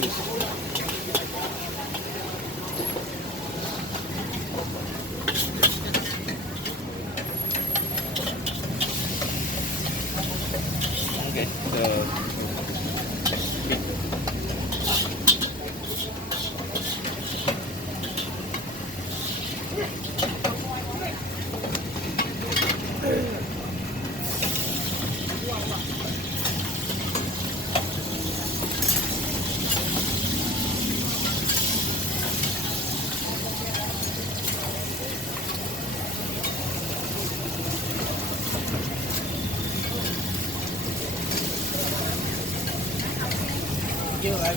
Okay, so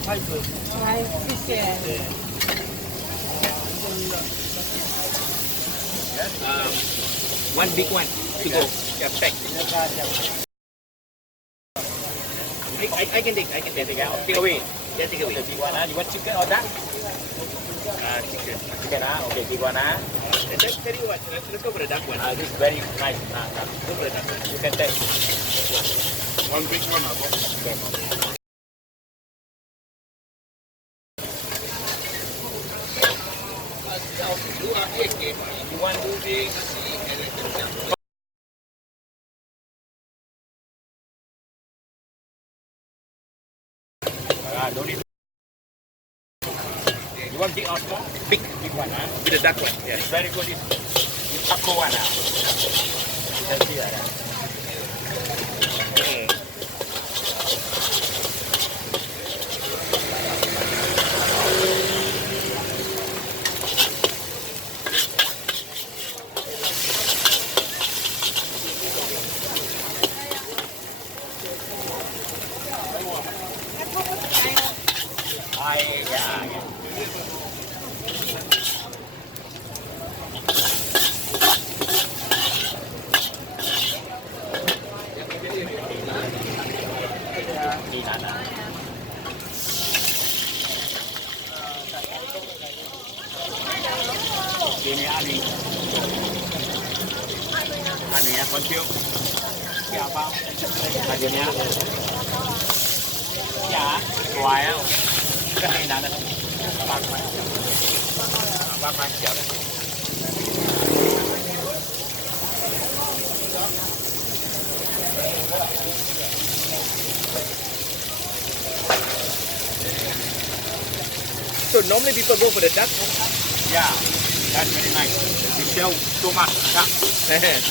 Hai, 谢谢。one big one to go. Yeah, pack. I can take. Take out. Take away. Yeah, take away. Big one. You want chicken or duck? Chicken. Chicken. Okay, big one. Let's tell you what. Let's go for the duck one. This is very nice. Go for the duck one. You can take one big one. You want to big? No need. You want big or small? Big one, with the duck one. Yeah, it's very good. It's taco one. You can see that. Ini ani ya, konsum. Siapa? Akhirnya. Ya, kway. Cái này là ba triệu. So normally people go for the duck. Yeah, that's very nice. You sell so much duck.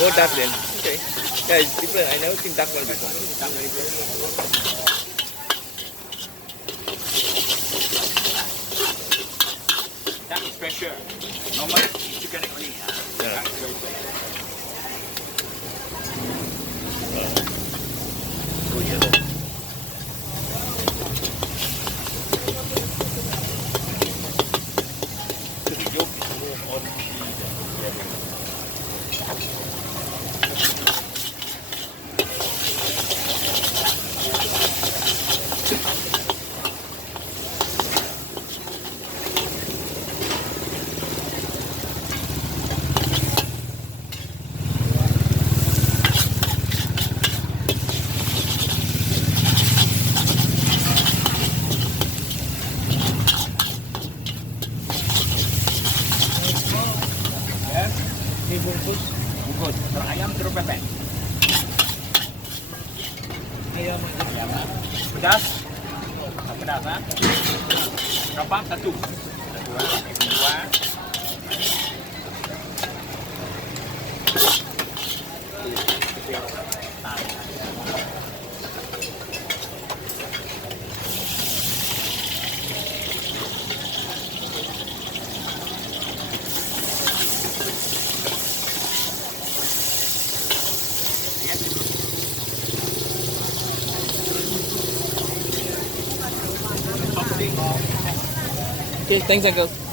No duck then. Okay. Yeah, it's different. I never seen duck one before. Duck is fresher. Normal chicken only. Yeah. Duck is very fresh. So yellow. Bungkus ayam terus pepek. Ayam pedas, pedas berapa? Satu, dua. Okay, thanks Uncle.